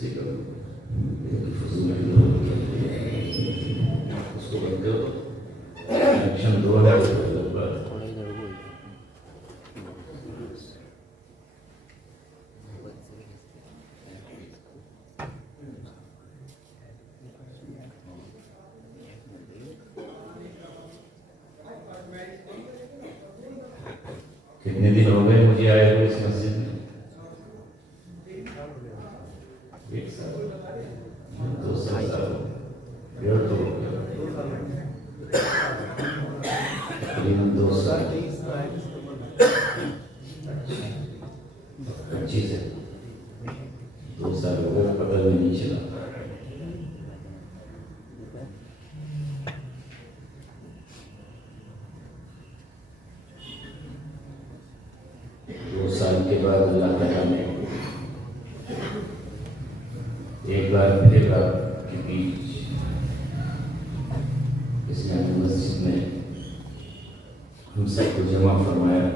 کتنے دن ہو گئے مجھے آئے ہوئے اس مسجد میں؟ ایک سال، 2 سال، 1.5 تو ہو گیا، تقریباً 2 سال۔ اچھی سے 2 سال ہو گئے، پتہ بھی نہیں چلا۔ سال کے بعد اللہ تعالیٰ نے ایک بار پھر آپ کے بیچ اس میں مسجد میں ہم سب کو جمع فرمایا۔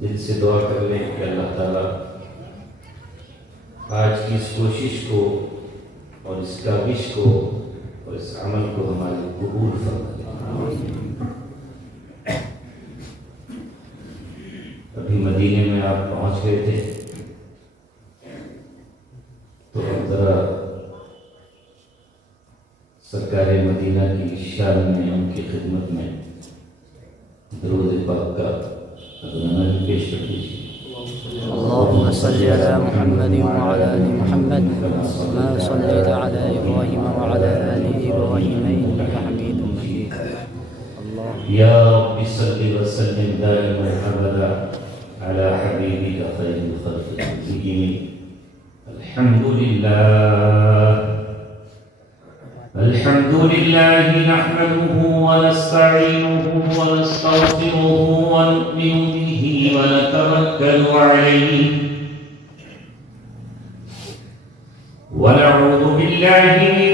دل سے دعا کر لیں کہ اللہ تعالیٰ آج کی اس کوشش کو اور اس کاوش کو اور اس عمل کو ہمارے قبول فرمائے۔ ابھی مدینے میں آپ پہنچ گئے تھے تو اب ذرا سرکار مدینہ کی شان میں، ان کی خدمت میں درود پاک کا نذرانہ بھی پیش کر دیجیے۔ اللهم صل على محمد وعلى آل محمد كما صليت على إبراهيم وعلى آل إبراهيم إنك حميد مجيد۔ يا رب صل وسلم دائما أبدا على حبيبك خير الخلق كلهم۔ الحمد لله نحمده ونستعينه ونستغفره ونؤمن به ونتوكل عليه ونعوذ بالله من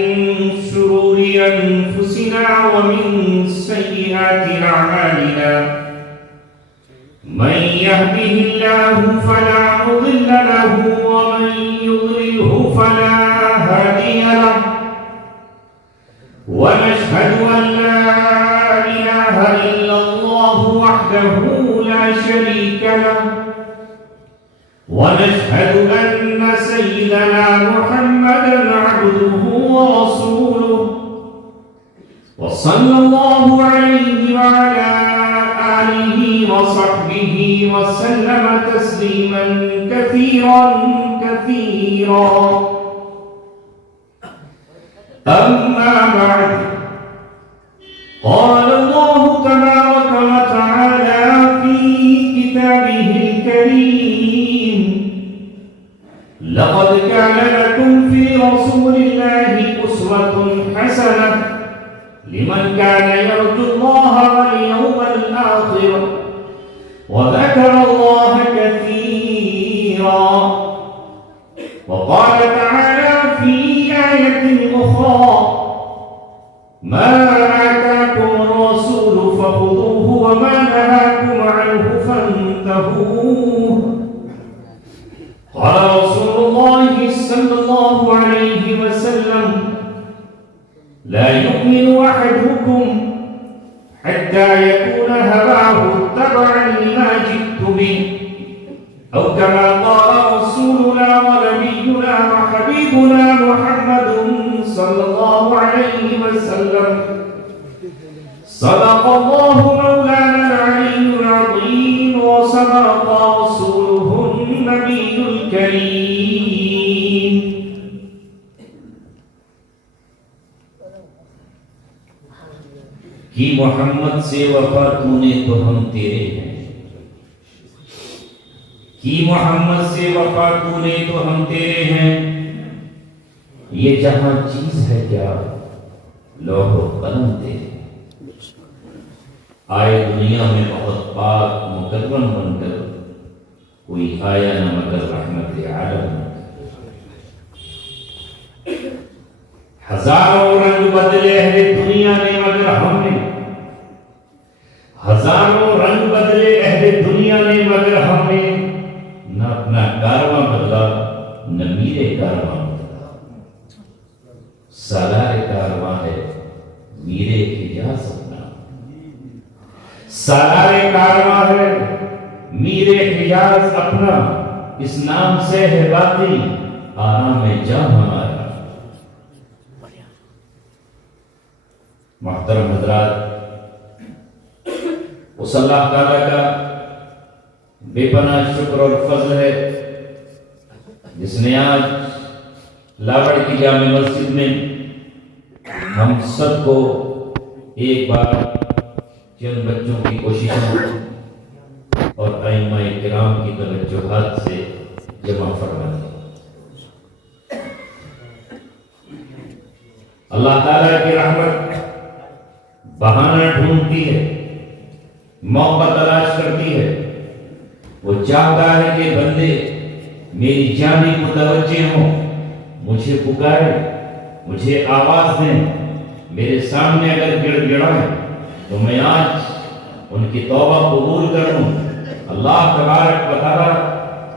شرور أنفسنا ومن سيئات أعمالنا، من يهده الله فلا مضل له ومن يضلله فلا هادي له، ونشهد أن لا إله إلا الله وحده لا شريك له، ونشهد أن سيدنا محمدا عبده ورسوله، وصلى الله عليه وعلى آله وصحبه وسلم تسليما كثيرا كثيرا۔ أما بعد، قال الله تبارك وتعالى في كتابه الكريم: لقد كان لكم في رسول الله أسوة حسنة لمن كان يرجو الله واليوم الآخر وذكر الله كثيرا۔ وقال تعالى في آية أخرى: ما آتاكم الرسول فخذوه وما نهاكم عنه فانتهوا۔ قال رسول الله صلى الله عليه وسلم: لا يؤمن أحدكم حتى يكون هواه تبعا لما جئت به، أو كما قال رسولنا ونبينا وحبيبنا محمد صلى الله عليه وسلم: صدق الله مولانا العلي العظيم وصدق رسوله النبي الكريم۔ کہ محمد سے وفا تو نے تو ہم تیرے ہیں، کہ محمد سے وفا تو نے تو ہم تیرے ہیں، یہ جہاں چیز ہے کیا لوح و قلم تیرے، آئے دنیا میں بہت پاک مکرم بن کر، کوئی آیا نہ مگر رحمت عالم۔ ہزاروں رنگ بدلے اہل دنیا نے مگر ہم نے، ہزاروں رنگ بدلے اہل دنیا نے مگر ہم سالار کارواں ہے میر حجاز اپنا، اس نام سے ہے باقی آرام جاں ہمارا۔ محترم حضرات، اس اللہ تعالیٰ کا بے پناہ شکر اور فضل ہے جس نے آج لاوڑ کی جامع مسجد میں ہم سب کو ایک بار چند بچوں کی کوششوں اور ائمہ کرام کی توجہات سے جمع فرما دیا۔ اللہ تعالیٰ کی رحمت بہانہ ڈھونڈتی ہے، موقع تلاش کرتی ہے۔ وہ چاہتا ہے کہ بندے میری جانب متوجہ ہوں، مجھے پکارے، مجھے آواز دیں، میرے سامنے اگر گڑ گڑائیں تو میں آج ان کی توبہ قبول کروں۔ اللہ تبارک و تعالیٰ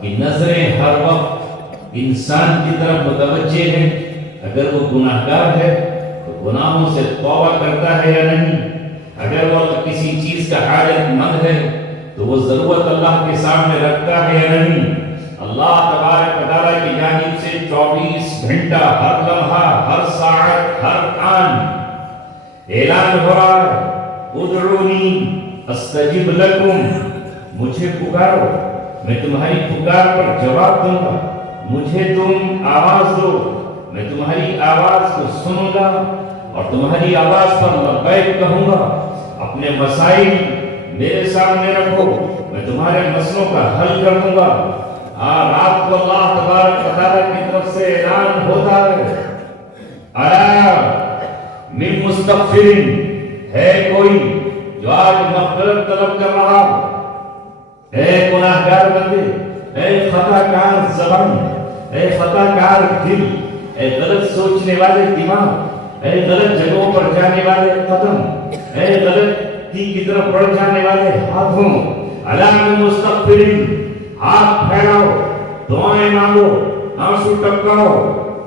کی نظریں ہر وقت انسان کی طرف متوجہ ہیں، اگر وہ گناہگار ہے تو گناہوں سے توبہ کرتا ہے یا نہیں، اگر وہ کسی چیز کا حاجت مند ہے تو وہ ضرورت اللہ کے سامنے رکھتا ہے یا نہیں۔ اللہ تبارک و تعالیٰ کی جانب سے 24 گھنٹہ، ہر لمحہ، ہر ساعت، ہر آن اعلان ہو رہا ہے، ادعونی استجب لکم، مجھے پکارو، میں تمہاری پکار پر جواب دوں گا، مجھے تم آواز دو، میں تمہاری آواز کو سنوں گا اور تمہاری آواز پر لبیک کہوں گا۔ اپنے مسائل میرے سامنے رکھو، میں تمہارے مسئلوں کا حل کر دوں گا۔ رات کو اللہ تبارک و تعالیٰ کی طرف سے اعلان ہوتا ہے، الا من مستغفرین، ہے کوئی جو آج مغفرت طلب کر رہا ہو؟ اے گناہگار بندے، اے خطا کار زبان، اے خطا کار دل، اے غلط سوچنے والے دماغ، اے غلط جگہوں پر جانے والے قدم، اے غلطی کی طرف بڑھ جانے والے ہاتھوں، الا من مستغفرین، ہاتھ پھیلاؤ، دعائیں مانگو، آنسو ٹپکاؤ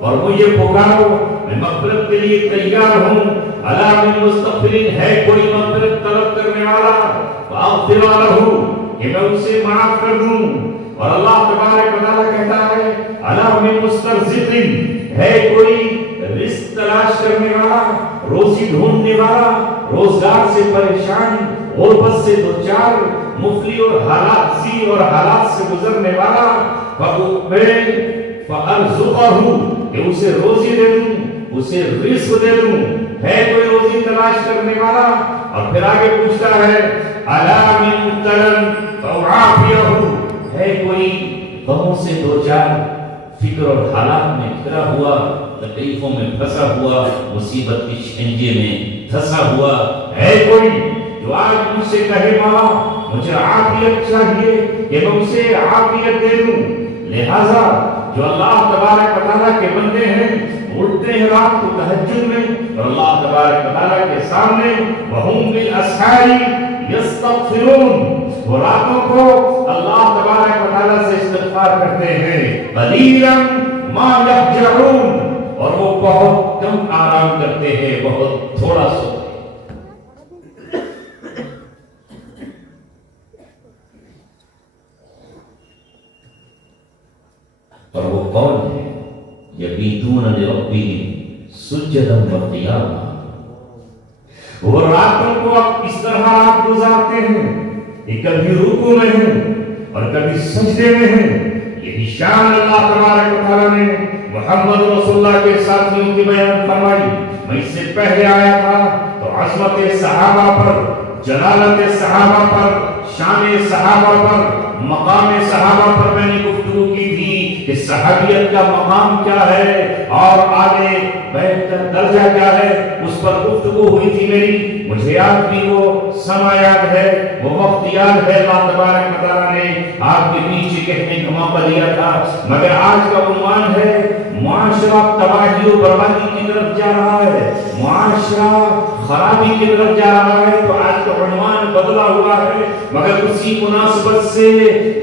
اور مجھے پکارو، میں مغفرت کے لیے تیار ہوں۔ الا من مستغفرین، ہے کوئی مغفرت طلب کرنے والا؟ فاغفر لہ، کہ میں اسے معاف کر دوں۔ اور اللہ تبارک و تعالیٰ کہتا ہے، الا من مسترزقین، ہے کوئی رزق تلاش کرنے والا، روزی ڈھونڈنے والا، روزگار سے پریشان، غربت سے دوچار، مفلی اور حالات سے گزرنے والا، فارزقہ، کہ اسے روزی دے دوں، اسے رزق دے دوں۔ ہے کوئی روزی تلاش کرنے والا؟ اور پھر آگے پوچھتا ہے، الا من مبتلا فاعافیہ، ہے کوئی غموں سے دوچار، فکر اور حالات میں گھرا ہوا، تکلیفوں میں پھنسا ہوا، مصیبت کی شکنجے میں پھنسا ہوا؟ ہے کوئی جو آج مجھ سے کہے مولا مجھے عافیت چاہیے کہ میں اسے عافیت دے دوں؟ لہذا جو اللہ تبارک و تعالیٰ کے بندے ہیں، اٹھتے ہیں رات کو تہجد میں اور اللہ تبارک و تعالیٰ کے سامنے وَهُمْ بِالْأَسْحَارِ يَسْتَغْفِرُونَ، وہ راتوں کو اللہ تبارک و تعالیٰ سے استغفار کرتے ہیں۔ قَلِيلًا مَا يَهْجَعُونَ، اور وہ بہت کم آرام کرتے ہیں، بہت تھوڑا سو۔ اور وہ کون ہے؟ یبیتون لربہم سجدا وقیاما، وہ راتوں کو اب اس طرح رات گزارتے ہیں کہ کبھی رکوع میں ہیں اور کبھی سجدے میں ہیں۔ یہی شان اللہ تبارک و تعالیٰ نے محمد رسول اللہ کے ساتھیوں کی بیان فرمائی۔ میں اس سے پہلے آیا تھا تو عظمت صحابہ پر، جلالت صحابہ پر، شان صحابہ پر، مقام صحابہ پر میں نے گفتگو کی تھی کہ صحابیت کا مقام کیا ہے اور آگے بیعت کا درجہ کیا ہے، اس پر گفتگو ہوئی تھی میری۔ مجھے آج بھی وہ سما یاد ہے، وہ وقت یاد ہے، اللہ تبارک و تعالیٰ نے آپ کے بیچ کہنے کا موقع دیا تھا۔ مگر آج کا عنوان ہے معاشرہ تباہی و بربادی کی طرف جا رہا ہے، معاشرہ خرابی کی طرف جا رہا ہے، تو آج کا عنوان بدلا ہوا ہے، مگر اسی مناسبت سے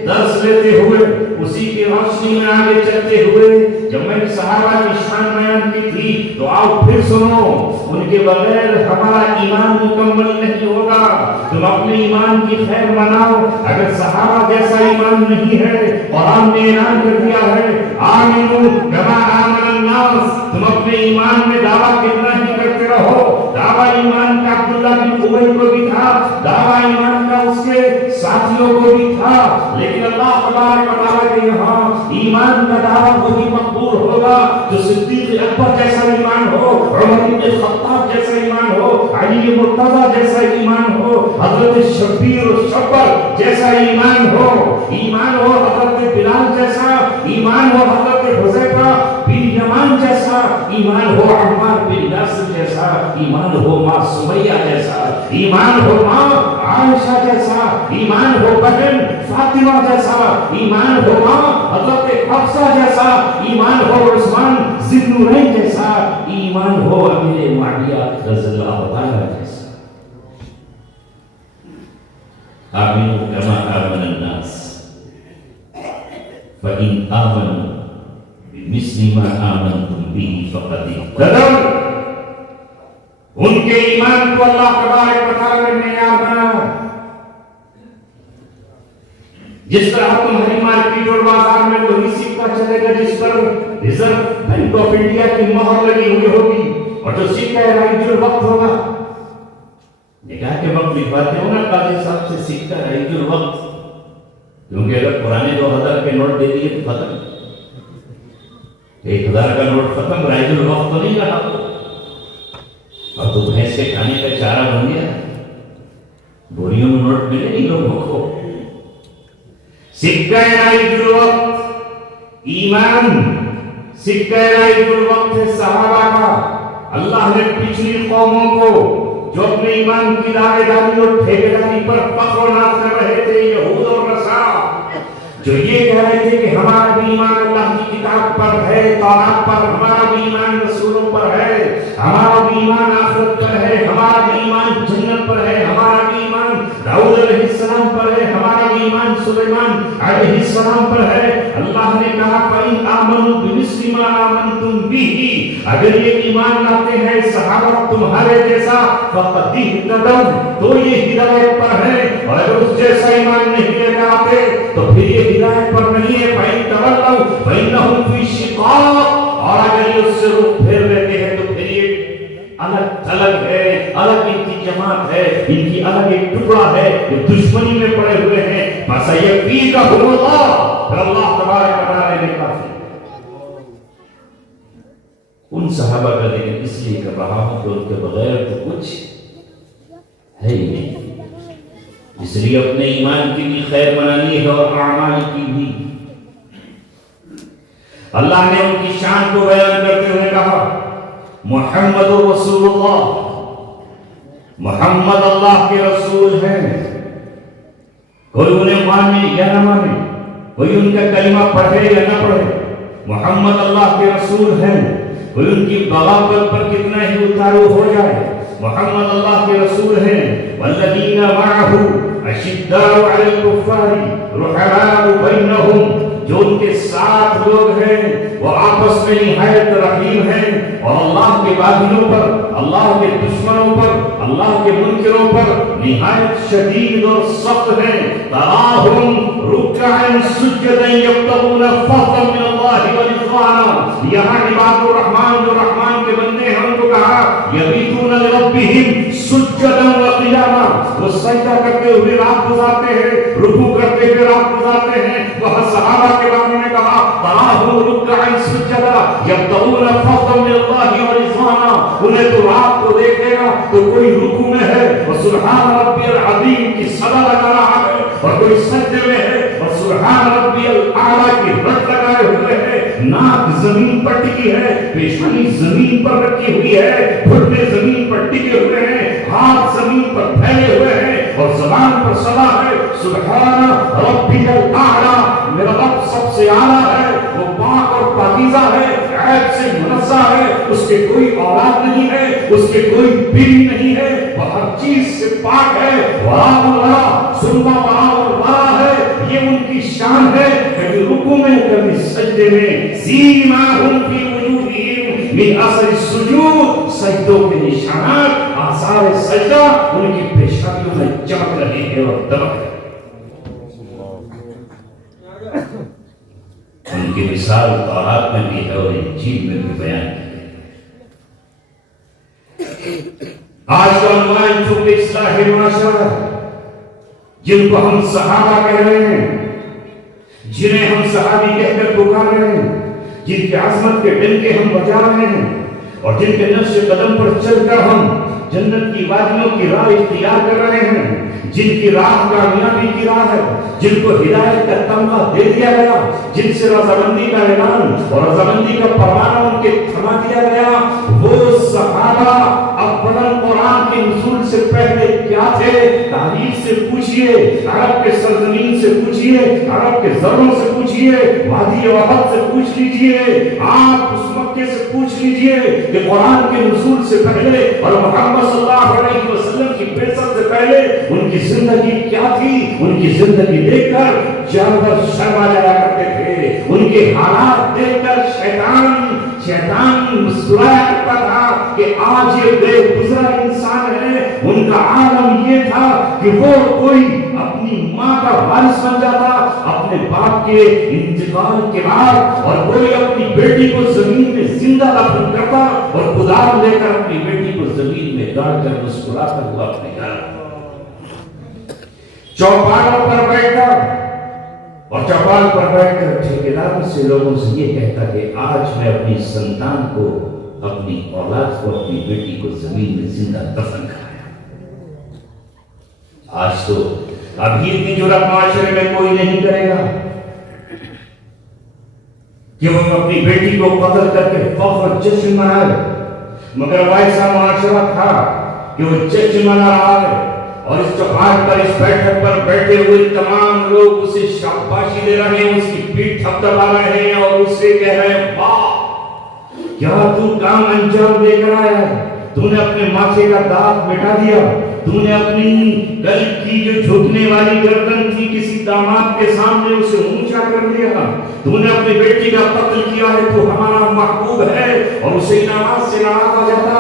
درس لیتے ہوئے، اسی کی روشنی میں آگے چلتے ہوئے جب میں نے صحابہ کی شان بیان کی تھی تو آؤ پھر سنو، ان کے بغیر ہمارا ایمان مکمل نہیں ہوگا۔ تم اپنے ایمان کی خیر مناؤ، اگر صحابہ جیسا ایمان نہیں ہے، قرآن نے اعلان کر دیا ہے آمنو کما آمن الناس، تم اپنے ایمان میں دعویٰ کتنا ہی کرتے رہو۔ دعویٰ ایمان کا عبداللہ بن ابی کو بھی تھا، دعویٰ ایمان کا اس کے ساتھیوں کو بھی تھا، لیکن اللہ تبارک و تعالیٰ کے یہاں ایمان کا دعویٰ وہی مقبول ہوگا جو صدیق اکبر جیسا ایمان ہو، عمر بن خطاب جیسا ایمان ہو، علی مرتضیٰ جیسا ایمان ہو، حضرت شبیر و شبر جیسا ایمان ہو، ایمان ہو حضرت بلال جیسا، ایمان ہو حضرت حذیفہ بن یمان جیسا، ایمان ہو عمار بن یاسر جیسا، ایمان ہو ماں سمیہ جیسا، ایمان ہو ماں عائشہ جیسا، ایمان ہو بہن فاطمہ جیسا، ایمان ہو ماں حضرت حفصہ جیسا، ایمان ہو عثمان ذی النورین جیسا، ایمان ہو امیر معاویہ رضی اللہ تعالی جیسا۔ آمنوا كما آمن الناس فإن آمنوا بمثل ما آمنتم به فقد اهتدوا، ان کے ایمان کو اللہ تبارک و تعالی نے معیار بنایا۔ جس طرح تمہاری مارکیٹ اور بازار میں وہی سکہ چلے گا جس پر ریزرو بینک آف انڈیا کی مہر لگی ہوئی ہوگی، اور جو سکہ رائج الوقت ہوگا، نکاح کے وقت لکھواتے ہو نا قاضی صاحب سے سکہ رائج الوقت، کیونکہ اگر پرانے 2000 کے نوٹ دے دیے تو ختم، 1000 کا نوٹ ختم، رائج الوقت تو نہیں رہا، اب تو بھینس کے کھانے کا چارہ بن گیا، بوریوں میں نوٹ ملے نہیں لوگوں کو۔ سکہ رائج الوقت ایمان، سکہ رائج الوقت ہے صحابہ کا۔ اللہ نے پچھلی قوموں کو جو اپنے ایمان کی دعوے داری اور ٹھیکیداری پر فخر و ناز کر رہے تھے، یہود اور نصارہ، جو یہ کہہ رہے تھے کہ ہمارا بھی ایمان اللہ کی کتاب پر ہے، تورات پر، ہمارا بھی ایمان رسولوں پر ہے، ہمارا بھی ایمان آخرت پر ہے، ہمارا بھی ایمان جنت پر ہے، ہمارا بھی ایمان داؤد علیہ السلام پر ہے، ہمارا بھی ایمان سلیمان علیہ السلام پر ہے۔ اللہ نے کہا فَإِنْ آمَنُوا بِمِثْلِ مَا آمَنْتُمْ بِهِ، اگر یہ ایمان لاتے ہیں صحابہ تمہارے جیسا فَقَدْ اهْتَدَوْا، تو یہ ہدایت پر ہے، اور اگر اس جیسا ایمان نہیں لے کر آتے تو پھر یہ ہدایت پر نہیں ہے۔ فَإِنْ تَوَلَّوْا فَإِنَّهُمْ فِي شِقَاقٍ، اور اگر یہ اس سے رخ پھیر لیتے ہیں تو پھر یہ الگ تھلگ ہے، الگ ان کی جماعت ہے، ان کی الگ ایک ٹکڑا ہے، یہ دشمنی میں پڑے ہوئے ہیں۔ فَسَيَكْفِيكَهُمُ اللَّهُ، پھر اللہ تبارک و تعالی نے کافی ان صحابہ کا ذکر اس لیے کر رہا ہوں کہ ان کے بغیر تو کچھ ہے ہی نہیں، اس لیے اپنے ایمان کی بھی خیر منانی ہے اور اعمال کی بھی۔ اللہ نے ان کی شان کو بیان کرتے ہوئے کہا محمد رسول اللہ، محمد اللہ کے رسول ہیں، کوئی انہیں مانے یا نہ مانے، کوئی ان کا کلمہ پڑھے یا نہ پڑھے، محمد اللہ کے رسول ہیں، کوئی ان کی بغاوت پر کتنا ہی اتارو ہو جائے، محمد اللہ کے رسول ہیں۔ والذین معہ اشداء علی الکفار رحماء بینہم، جو ان کے ساتھ لوگ ہیں وہ آپس میں نہایت رحیم ہیں، اور اللہ کے باغیوں پر، اللہ کے دشمنوں پر، اللہ کے منکروں پر نہایت شدید اور سخت ہیں۔ تراہم رکعا سجدا یبتغون فضلا من اللہ ورضوانا، یہاں عباد الرحمن جو رحمان کے بندے ہیں ان کو کہا یبیتون لربہم سجدا وقیاما، وہ سجدہ کرتے ہوئے رات گزارتے ہیں، رکوع کرتے ہوئے رات گزارتے ہیں۔ وہ صحابہ کے بارے میں کہا تراہم رکعا سجدا یبتغون فضلا من اللہ ورضوانا، انہیں تو رات کو دیکھے گا تو کوئی رکوع میں ہے اور سبحان ربی العظیم کی صدا لگا رہا ہے، اور کوئی سجدے میں ہے اور سبحان ربی الاعلی کی رٹ لگائے ہوئے ہے، ناک زمین پر ٹکی ہے، پیشانی زمین پر رکھی ہوئی ہے، گھٹنے زمین پر ٹکے ہوئے ہیں، ہاتھ زمین پر پھیلے ہوئے ہیں، اور زبان پر صدا ہے سبحان ربی الاعلی، میرا رب سب سے اعلیٰ ہے، وہ پاک اور پاکیزہ ہے، عیب سے منزہ ہے، اس کے کوئی اولاد نہیں ہے، اس کے کوئی بیوی نہیں ہے، وہ ہر چیز سے پاک ہے، وہ وراء اللہ ثم وراء الورا ہے، یہ ان کی شان ہے۔ کبھی رکوع میں کبھی سجدے میں، سیماہم فی وجوہہم من اثر السجود، سجدوں کے نشانات آثار سجدہ ان کی پیشانیوں میں چمک رہے ہیں اور دمک رہے ہیں۔ ان کی مثال تورات میں بھی ہے اور انجیل میں بھی بیان کی ہے۔ آج کا عنوان چونکہ اصلاح معاشرہ ہے، جن کو ہم صحابہ کہہ رہے ہیں، جنہیں ہم صحابی کہہ کر پکار رہے ہیں، جن کے عظمت کے ڈنکے ہم بجا رہے ہیں، اور جن کے نقش قدم پر چل کر ہم جنت کی وادیوں کی راہ اختیار کر رہے ہیں، جن کی راہ کامیابی کی راہ ہے، جن کو ہدایت کا تمغہ دے دیا گیا، جن سے رضامندی کا اعلان اور رضامندی کا پروانہ ان کے تھما دیا گیا، وہ صحابہ ابتداً قرآن کے نزول سے پہلے کیا تھے؟ تاریخ سے پوچھئے، عرب کے سرزمین سے پوچھئے، عرب کے زروں سے پوچھئے، وادی احد سے پوچھ لیجئے، آپ اس مکے سے پوچھ لیجئے کہ قرآن کے نزول سے پہلے اور محمد صلی اللہ علیہ وسلم کی بعثت سے پہلے ان کی زندگی کیا تھی؟ ان کی زندگی دیکھ کر جانور شرما جایا کرتے تھے، ان کے حالات دیکھ کر شیطان مسکرایا کرتا تھا کہ آج یہ بے گزرا انسان ہے۔ ان کا عالم یہ تھا کہ وہ کوئی اپنی ماں کا وارث بن جاتا اپنے باپ کے انتقال کے بعد، اور کوئی اپنی بیٹی کو زمین میں زندہ دفن کرتا اور کدال لے کر اپنی بیٹی کو زمین میں گاڑ کر مسکراتا ہوا اپنے گھر چوپالوں پر بیٹھا، اور چوپال پر بیٹھ کر ٹھیکیداروں سے لوگوں سے یہ کہتا کہ آج میں اپنی سنتان کو، اپنی اولاد کو، اپنی بیٹی کو زمین میں زندہ دفن کرایا۔ آج تو ابھی اتنی جرأت معاشرے میں کوئی نہیں کرے گا کہ وہ اپنی بیٹی کو قتل کر کے فخر اور جشن منائے، مگر وہ ایسا معاشرہ تھا کہ وہ جشن منا رہا ہے، اور اس چوپاٹ پر، اس بیٹھک پر بیٹھے ہوئے تمام لوگ اسے شاباشی دے رہے ہیں، اس کی پیٹھ تھپتھپا رہے ہیں اور اسے کہہ رہے ہیں واہ کیا تو کام انجام دے کر آیا ہے، تو نے اپنے ماتھے کا داغ مٹا دیا، تو نے اپنی کل کی جو جھکنے والی گردن تھی کسی داماد کے سامنے اسے اونچا کر دیا، تو نے اپنی بیٹی کا قتل کیا ہے، تو ہمارا محبوب ہے، اور اسے انعامات سے نوازا جاتا۔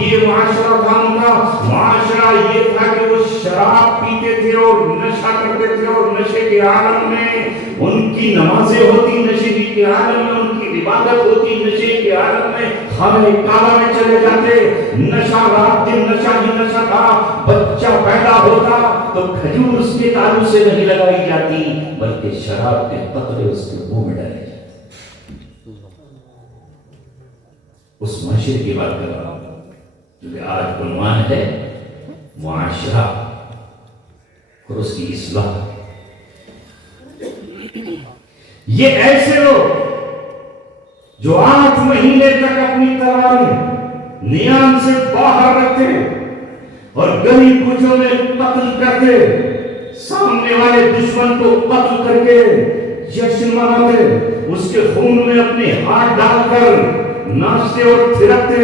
یہ معاشرہ تھا ان کا۔ معاشرہ یہ تھا کہ وہ شراب پیتے تھے اور نشہ کرتے تھے، اور نشے کے عالم میں ان کی نمازیں ہوتی، نشے کے عالم میں ان کی عبادت ہوتی، نشے کے عالم میں خانہ کعبہ میں چلے جاتے، نشہ رات دن نشہ ہی نشہ تھا۔ بچہ پیدا ہوتا تو کھجور اس کے تالو سے نہیں لگائی جاتی بلکہ شراب کے قطرے اس کے منہ میں ڈالے جاتے۔ اس معاشرے کی بات کر رہا ہوں کیونکہ آج عنوان ہے معاشرہ اور اس کی اصلاح۔ یہ ایسے لوگ جو 8 مہینے تک اپنی تلواریں نیام سے باہر رکھتے اور گلی کوچوں میں قتل کرتے، سامنے والے دشمن کو قتل کر کے جشن مناتے، اس کے خون میں اپنے ہاتھ ڈال کر ناچتے اور تھرکتے،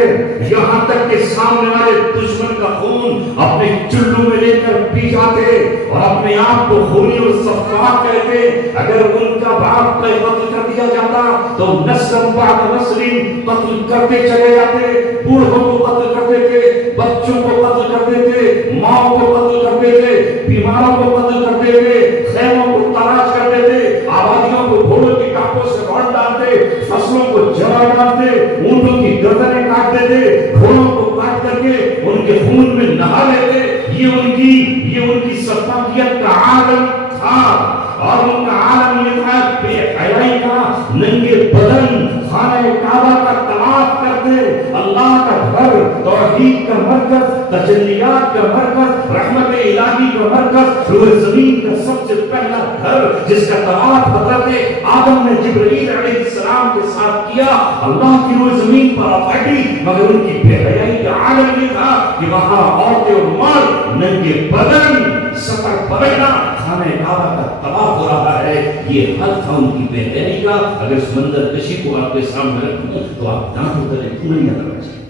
یہاں تک کہ سامنے والے دشمن کا خون اپنے چلو میں لے کر پی جاتے اور اپنے آپ کو خونی اور صفاق کہتے۔ اگر ان کا باپ کا قتل کر دیا جاتا تو نسل بعد نسل قتل کرتے چلے جاتے، بوڑھوں کو قتل کرتے تھے، بچوں کو قتل کرتے تھے، ماں کو قتل کرتے تھے، بیماروں کو قتل کرتے تھے، خیموں کو تلاش کرتے تھے، آبادیوں کو گھوڑوں کی ٹانپوں سے باندھ ڈالتے، فصلوں کو جلا ڈالتے، اونٹوں کی گردنیں کاٹ دیتے، گھوڑوں کو کاٹ کر کے ان کے خون میں نہا لیتے۔ یہ ان کی صفاقیت کا عالم تھا، اور ان کا عالم یہ تھا بے حیائی کا، ننگے بدن خانہ کعبہ کا طواف کرتے، اللہ کا گھر، توحید کا مرکز، تجلیات کا مرکز، رحمت الہی کا مرکز، روئے زمین کا سب سے پہلا گھر جس کا طواف حضرت آدم نے جبرائیل علیہ السلام کے ساتھ کیا، اللہ کی روئے زمین پر آفیٹی، مگر ان کی بے حیائی کا عالم یہ تھا کہ وہاں عورتیں اور مرد ننگے بدن سفر پڑنا خانہ کعبہ کا طواف ہو رہا ہے۔ یہ حل تھا ان کی بے حیائی کا۔ اگر اس منظر کشی کو آپ کے سامنے رکھوں تو آپ دانتوں کریں کیوں نہیں کرنا چاہیے۔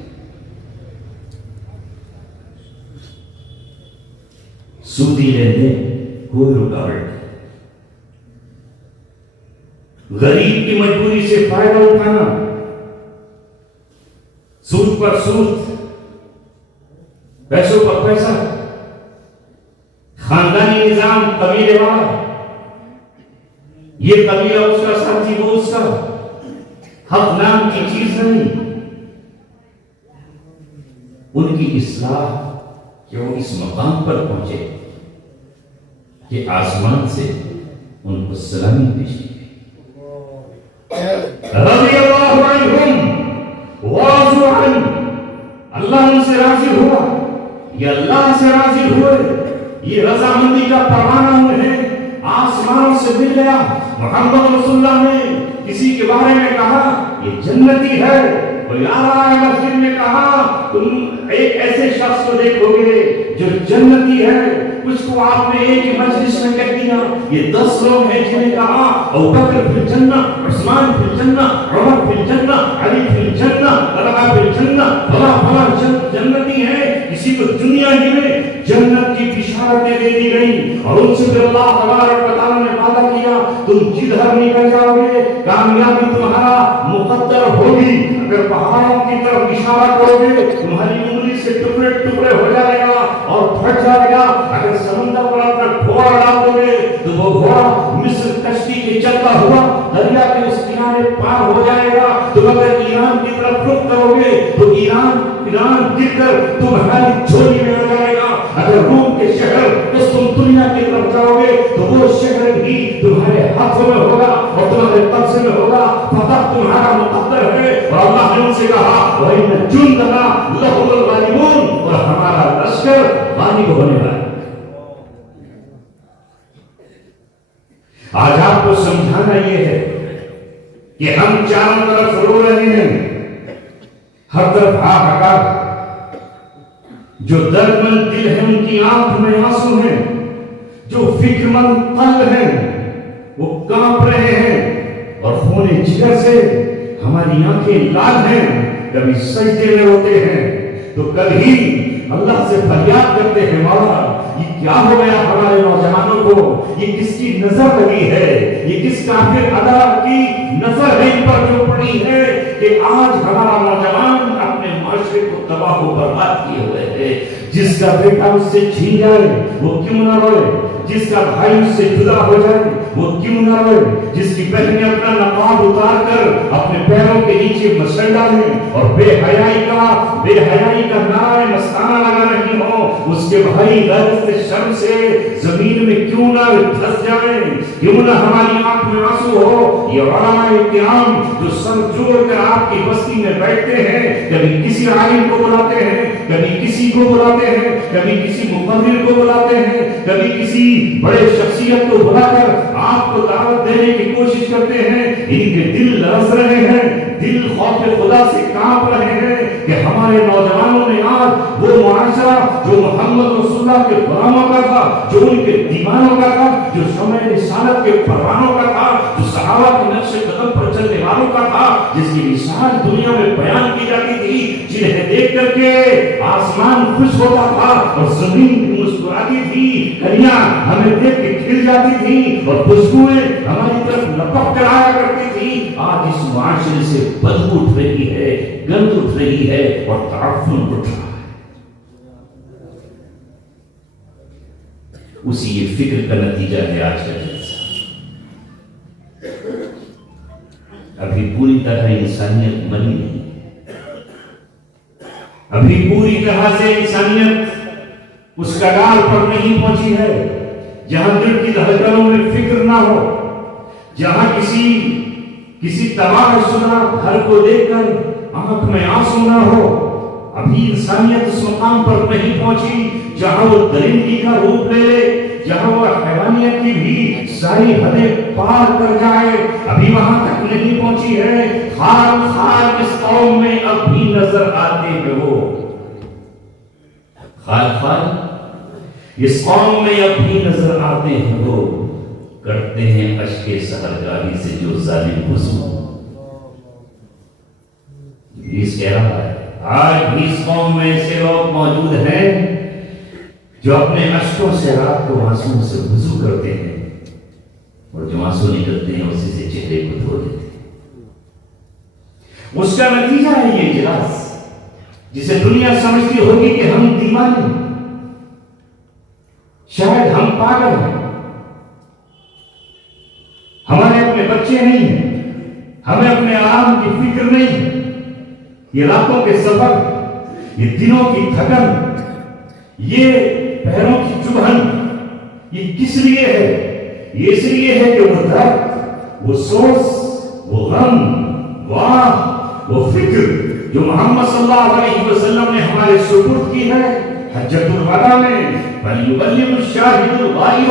سودی لین دین کوئی رکاوٹ نہیں، غریب کی مجبوری سے فائدہ اٹھانا، سود پر سود، پیسوں پر پیسہ، خاندانی نظام، قبیلے والا، یہ قبیلہ اس کا ساتھی وہ اس کا، حق نام کی چیز نہیں۔ ان کی اصلاح کہ وہ اس مقام پر پہنچے کہ آسمان سے ان کو سلامی پیش کی رضی اللہ عنہم ورضوا عنہ، اللہ ان سے راضی ہوا، یہ اللہ سے راضی ہوئے، یہ رضامندی کا پروانہ انہیں آسمانوں سے مل گیا۔ محمد رسول اللہ نے کسی کے بارے میں کہا یہ جنتی ہے، کوئی آ رہا ہے مسجد میں کہا تم ایک ایسے شخص کو دیکھو گے جو جنتی ہے، کچھ کو آپ نے ایک ہی مجلس میں کہہ دیا، یہ 10 لوگ ہیں جنہیں کہا ابوبکر فی الجنہ، عثمان فی الجنہ، عمر فی الجنہ، علی فی الجنہ، طلحہ فی الجنہ، فلاں جنتی ہیں، کسی کو دنیا ہی میں جنت کی بشارتیں دے دی گئی، اور ان سے پھر اللہ تبارک و تعالیٰ نے وعدہ کیا تم جدھر نکل جاؤ گے کامیابی تمہارا مقدر ہوگی، اگر پہاڑوں کی طرف اشارہ کرو گے تمہاری انگلی سے ٹکڑے ٹکڑے ہو جائے گا اور پھٹ جائے گا، اگر سمندر پر اپنا گھوڑا ڈال دو گے تو وہ گھوڑا مصر کشتی کے چلتا ہوا دریا کے اس کنارے پار ہو جائے گا، تو اگر ایران کی طرف رخ کرو گے تو ایران دکھ کر تمہاری جھولی میں آ جائے گا، اگر روم کے شہر قسطنطنیہ کی طرف جاؤ گے تو وہ شہر بھی تمہارے ہاتھوں میں ہوگا اور تمہارے قبضے میں ہوگا، فتح تمہارا مقدر ہے، اور اللہ نے ان سے کہا وَإِنَّ جُنْدَنَا لَهُمُ الْغَالِبُونَ، اور ہمارا لشکر غالب ہونے والا ہے۔ آج آپ کو سمجھانا یہ ہے کہ ہم چاروں طرف رو رہے ہیں، ہر طرف ہاکار، جو درد مند دل ہے ان کی آنکھ میں آنسو ہیں، جو فکر مند قلب ہیں وہ کانپ رہے ہیں، اور خون جگر سے ہماری آنکھیں لال ہیں، کبھی سجدے میں روتے ہیں تو کبھی اللہ سے فریاد کرتے ہیں مولا یہ کیا ہو گیا ہمارے نوجوانوں کو، یہ کس کی نظر لگی ہے، یہ کس کافر ادا کی نظر ہے ان پر جو پڑی ہے کہ آج ہمارا نوجوان اپنے معاشرے کو تباہ و برباد کیے ہوئے ہے۔ جس کا بیٹا اس سے چھین جائے وہ کیوں نہ روئے، جس کا بھائی اس سے جدا ہو جائے وہ کیوں نہ روئے، جس کی بہنیں اپنا نقاب اتار کر اپنے پیروں کے نیچے مسل ڈالیں اور بے حیائی کا نعرہ مستانہ لگا رہی ہو، اس کے بھائی غیرت شرم سے زمین میں کیوں نہ دھس جائیں، کیوں نہ ہماری آنکھ میں آنسو ہو۔ یہ علماء کرام جو سر جوڑ کر آپ کی بستی میں بیٹھتے ہیں، کبھی کسی عالم کو بلاتے ہیں، کبھی کسی کو بلاتے ہیں، کبھی کسی مقرر کو بلاتے ہیں، کبھی کسی بڑے شخصیت کو بلا کر آپ کو دعوت دینے کی کوشش کرتے ہیں، ان کے دل لرز رہے ہیں، دل خوف خدا سے کانپ رہے ہیں کہ ہمارے نوجوانوں نے آج وہ معاشرہ جو محمد رسول اللہ کے غلاموں کا تھا، جو ان کے دیوانوں کا تھا، جو شمع رسالت کے پروانوں کا تھا، جو صحابہ کے نقش قدم پر چلنے والوں کا تھا، جس کی مثال دنیا میں بیان کی جاتی تھی، جنہیں دیکھ کر کے آسمان خوش ہوتا تھا اور زمین بھی مسکراتی تھی، کلیاں ہمیں دیکھ کے کھل جاتی تھی اور خوشبوئیں ہماری طرف لپک کر آیا کرتی تھی، آج اس معاشرے سے بدبو اٹھ رہی ہے، گند اٹھ رہی ہے اور تعفن اٹھ رہا ہے۔ اسی یہ فکر کا نتیجہ ہے آج کا جلسہ۔ ابھی پوری طرح انسانیت بنی نہیں، ابھی پوری طرح سے انسانیت اس کگار پر نہیں پہنچی ہے جہاں دل کی دھڑکنوں میں فکر نہ ہو، جہاں کسی تباہ شدہ گھر کو دیکھ کر آنکھ میں آنسو نہ ہو۔ ابھی انسانیت اس مقام پر نہیں پہنچی جہاں وہ درندگی کا روپ لے، جہاں وہ حیوانیت کی بھی ساری حدیں پار کر جائے، ابھی وہاں تک نہیں پہنچی ہے۔ خال اس قوم میں اب بھی نظر آتے ہیں وہ خال اس قوم میں اب بھی نظر آتے ہیں وہ، کرتے ہیں اشک سحرگاہی سے جو ظالم حسن۔ اس کہہ رہا ہے آج بھی اس قوم میں ایسے لوگ موجود ہیں جو اپنے اشکوں سے رات کو آنسوؤں سے وضو کرتے ہیں اور جو آنسو نکلتے ہیں اسی سے چہرے کو دھو دیتے ہیں. اس کا نتیجہ ہے یہ اجلاس جسے دنیا سمجھتی ہوگی کہ ہم دیوانے ہیں، شاید ہم پاگل ہیں، ہمارے اپنے بچے نہیں ہیں، ہمیں اپنے آرام کی فکر نہیں ہے. یہ راتوں کے سفر، یہ دنوں کی تھکن، یہ پیروں کی چبھن، یہ کس لیے ہے؟ یہ اس لیے ہے کہ وہ درد، وہ سوز، وہ غم، وہ فکر جو محمد صلی اللہ علیہ وسلم نے ہمارے سپرد کی ہے حجۃ الوداع میں، فَلْيُبَلِّغِ الشَّاهِدُ الْغَائِبَ،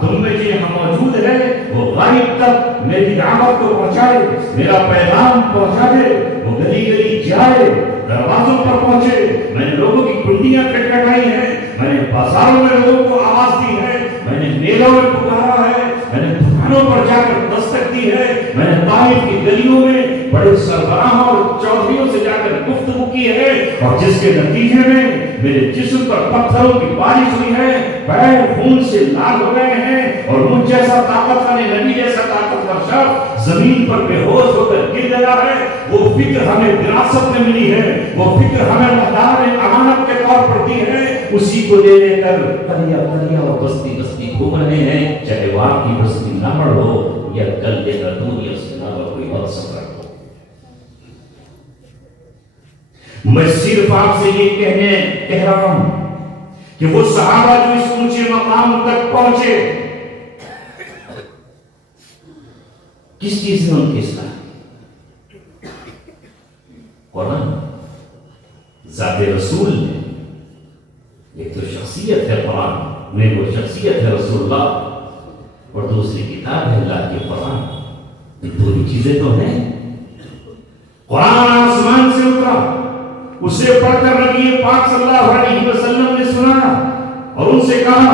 تم میں جو یہاں موجود ہے وہ غائب تک میری دعوت کو پہنچائے، میرا پیغام پہنچا دے. وہ گلی گلی جائے، دروازوں پر پہنچے. میں نے لوگوں کی کنڈیاں کھٹکھٹائی ہیں، میں نے بازاروں میں لوگوں کو آواز دی ہے، میں نے میلوں میں پکارا ہے، میں نے دکانوں پر جا کر دستک دی ہے، میں نے طائف کی گلیوں میں بڑے سربراہوں اور چودھریوں سے جا کر گفتگو کی ہے، اور جس کے نتیجے میں میرے جسم پر پتھروں کی بارش ہوئی ہے، پیر خون سے لال ہو گئے ہیں، اور مجھ جیسا طاقتور نبی جیسا طاقتور شخص زمین پر بے ہوش ہو کر گر گیا ہے. وہ فکر ہمیں وراثت میں ملی ہے، وہ فکر ہمیں اللہ نے امانت کے طور پر دی ہے، اسی کو لے لے کر قریا اور بستی بستی گھوم رہے ہیں، چاہے وہ آپ کی بستی نامڑ ہو یا کل دے کر دور یا اس کے علاوہ کوئی اور سفر ہو. میں صرف آپ سے یہ کہہ رہا ہوں کہ وہ صحابہ جو اس اونچے مقام تک پہنچے، کس چیز نے ان کی اصلاح؟ قرآن، ذات رسول نے. ایک تو شخصیت ہے قرآن میں، وہ شخصیت ہے رسول اللہ، اور دوسری کتاب ہے اللہ کی قرآن. یہ دونوں چیزیں تو ہیں. قرآن آسمان سے اترا، اسے پڑھ کر نبی پاک صلی اللہ علیہ وسلم نے سنا اور ان سے کہا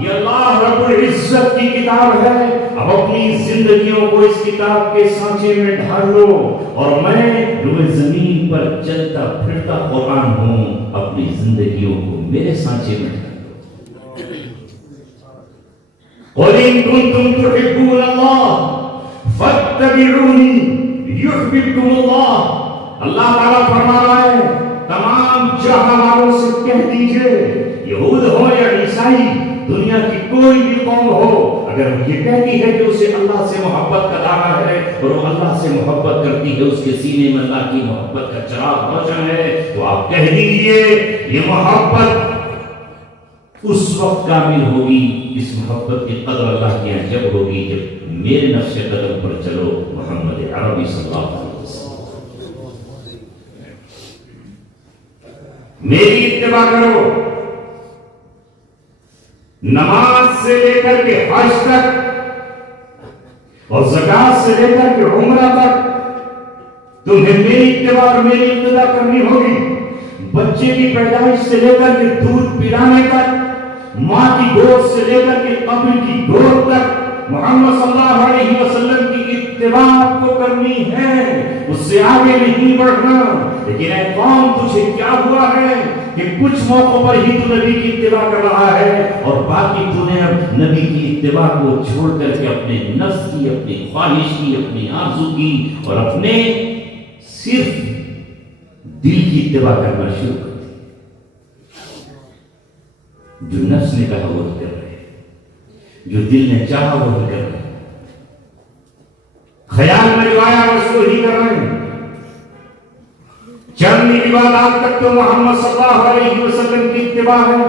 یہ اللہ رب العزت کی کتاب ہے، اب اپنی زندگیوں کو اس کتاب کے سانچے میں ڈھال لو، اور میں روئے زمین پر چلتا پھرتا قرآن ہوں، اپنی زندگیوں کو میرے سانچے میں ڈھال لو. قُلْ إِن كُنتُمْ تُحِبُّونَ اللَّهَ فَاتَّبِعُونِي يُحْبِبْكُمُ اللَّهُ. اللہ تعالیٰ فرما رہا ہے تمام جہاں والوں سے کہہ دیجئے، یہود ہو یا عیسائی، دنیا کی کوئی بھی قوم ہو، اگر وہ یہ کہتی ہے کہ اسے اللہ سے محبت کا دعویٰ ہے اور وہ اللہ سے محبت کرتی ہے، اس کے سینے میں اللہ کی محبت کا چراغ روشن ہے، تو آپ کہہ دیجئے یہ محبت اس وقت کامل ہوگی، اس محبت کی قدر اللہ کی یہاں جب ہوگی جب میرے نقش قدم پر چلو، محمد عربی صلی اللہ علیہ وسلم. میری اتباع کرو، نماز سے لے کر کے حج تک اور زکات سے لے کر کے عمرہ تک تمہیں میری اتباع اور میری ابتدا کرنی ہوگی. بچے کی پیدائش سے لے کر کے دودھ پلانے تک، ماں کی گود سے لے کر کے قبر کی گود تک محمد صلی اللہ علیہ وسلم کی اتباع کو کرنی ہے، اس سے آگے نہیں بڑھنا. لیکن اے قوم، تجھے کیا ہوا ہے کہ کچھ موقعوں پر ہی تو نبی کی اتباع کر رہا ہے اور باقی تو نے اب نبی کی اتباع کو چھوڑ کر کے اپنے نفس کی، اپنی خواہش کی، اپنی آرزو کی اور اپنے صرف دل کی اتباع کرنا شروع کر دی. جو نفس نے کہا وہ کر رہے، جو دل نے چاہا وہ کر رہے، خیال میں جو آیا بس وہی کر رہے ہیں. چند عبادات تک تو محمد صلی اللہ علیہ وسلم کی اتباع ہے،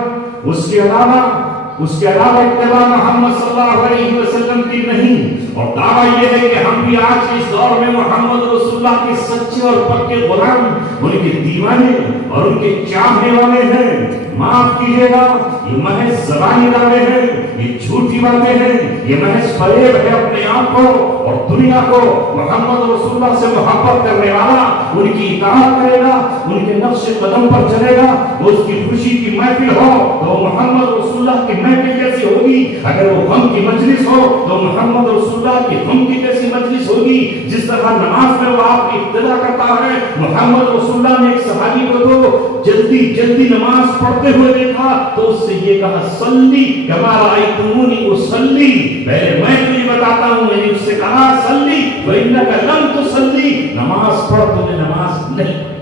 اس کے علاوہ اتباع محمد صلی اللہ علیہ وسلم کی نہیں. اور دعویٰ یہ ہے کہ ہم بھی آج کے اس دور میں محمد رسول اللہ کے سچے اور پکے غلام، ان کے دیوانے اور ان کے چاہنے والے ہیں. معاف کیجیے گا، یہ محض زبانی دعوے ہیں، یہ جھوٹی باتیں ہیں، یہ محض فریب ہے اپنے آپ کو اور دنیا کو. محمد رسول اللہ سے محبت کرنے والا ان کی اطاعت کرے گا، ان کے نقش قدم پر چلے گا. وہ اس کی خوشی کی محفل ہو تو محمد رسول اللہ کی محفل جیسی ہوگی، اگر وہ غم کی مجلس ہو تو محمد رسول اللہ کی غم کی جیسی مجلس ہوگی جس طرح نماز میں وہ آپ کی ابتدا کرتا ہے. محمد رسول اللہ نے ایک صحابی کو تو جلدی نماز پڑھتے ہوئے دیکھا تو اس سے یہ کہا صلی کما رأیتمونی اصلی. پہلے میں تجھے بتاتا ہوں, میں نے اس سے کہا صلی فإنک لم تصلی, نماز پڑھ, تو نے نماز نہیں پڑھی.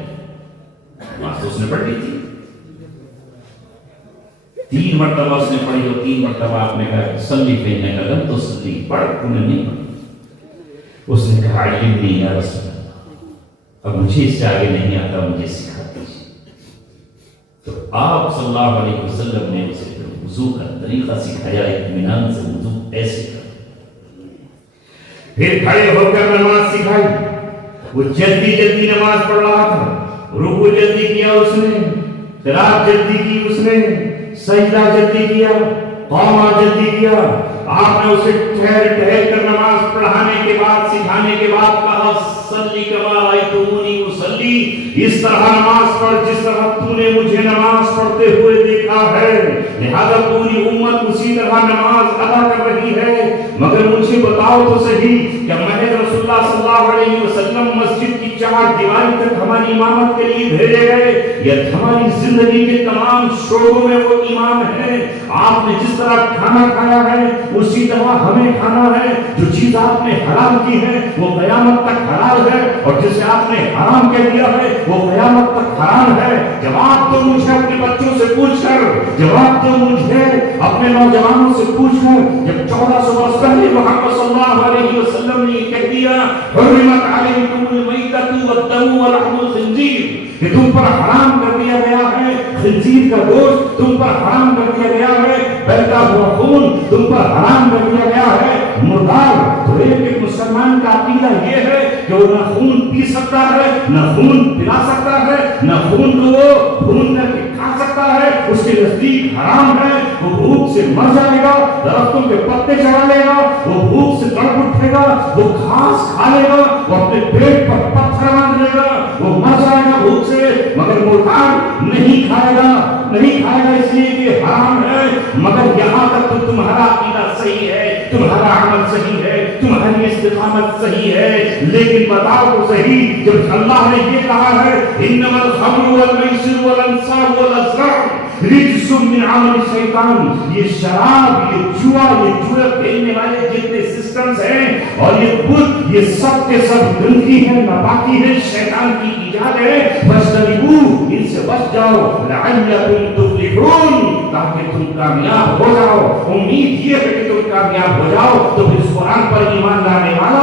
نماز تو اس نے پڑھ لی تھی, 3 مرتبہ اس نے پڑھی, اور 3 مرتبہ آپ نے کہا صلی فإنک لم تصلی, پڑھ, تو نے نہیں پڑھی. اس نے کہا علمنی یا رسول اللہ, اب مجھے اس سے آگے نہیں آتا, مجھے سکھا دیجیے. تو آپ صلی اللہ علیہ وسلم نے اسے وضو کا طریقہ سکھایا, اطمینان سے وضو ایسے کر. پھر کھڑے ہو کر نماز سکھائی. وہ جلدی نماز پڑھ رہا تھا, رکوع جلدی کیا اس نے, قرات جلدی کی اس نے, سجدہ جلدی کیا, قوما جلدی کیا. آپ نے اسے ٹھہر کر نماز پڑھانے کے بعد, سکھانے کے بعد کہا صلی کما رأیتمونی اصلی, اس طرح نماز پڑھ جس طرح تو نے مجھے نماز پڑھتے ہوئے دیکھا ہے. لہذا پوری امت اسی طرح نماز ادا کر رہی ہے. مگر مجھے بتاؤ تو صحیح کہ محض رسول اللہ صلی اللہ علیہ وسلم مسجد کی 4 دیواری تک ہماری امامت کے لیے بھیجے گئے, یا ہماری زندگی کے تمام شعبوں میں وہ امام ہے. آپ نے جس طرح کھانا کھایا ہے اسی طرح ہمیں کھانا ہے. جو چیز آپ نے حرام کی ہے وہ قیامت تک حلال ہے, اور جسے آپ نے حرام کہہ دیا ہے وہ قیامت تک حرام ہے. جواب تو مجھے اپنے بچوں سے پوچھ کر, جواب تو مجھے اپنے نوجوانوں سے پوچھ کر. جب 1400 برس پہلے محمد صلی اللہ علیہ وسلم نے یہ کہہ دیا حرمت علیکم المیتۃ والدم ولحم الخنزیر, کہ تم پر حرام کر دیا گیا ہے خنزیر کا گوشت, تم پر حرام کر دیا گیا ہے بہتا ہوا خون, تم پر حرام کر دیا گیا ہے مردار. تو ایک مسلمان کا عقیدہ یہ ہے کہ وہ نہ خون پی سکتا ہے, نہ خون پلا سکتا ہے, نہ خون کو وہ خون کر کے کھا سکتا ہے. اس کے نزدیک حرام ہے. وہ بھوک سے مر جائے گا, درختوں کے پتے چڑھا لے گا, وہ بھوک سے تڑپ اٹھے گا, وہ گھاس کھا لے گا, وہ اپنے پیٹ پر پتھر باندھ لے گا, وہ مر جائے گا بھوک سے, مگر مرتد نہیں کھائے گا اس لیے کہ حرام ہے. مگر یہاں تک تو تمہارا عقیدہ صحیح ہے, تمہارا عمل صحیح ہے, تمہاری استقامت صحیح ہے. لیکن بتاؤ تو صحیح, جب اللہ نے یہ کہا ہے انما الخمر والمیسر والانصاب والازلام رجس من عمل الشیطان, یہ شراب, یہ جوا کھیلنے والے جتنے سسٹمز ہیں اور یہ بت, یہ سب کے سب گندگی ہے, ناپاکی ہے, شیطان کی ایجاد ہے. فاجتنبوہ, ان سے بچ جاؤ. لعلکم تفلحون, تاکہ تم کامیاب ہو جاؤ. امید یہ ہے کہ تم کامیاب ہو جاؤ. تو اس قرآن پر ایمان لانے والا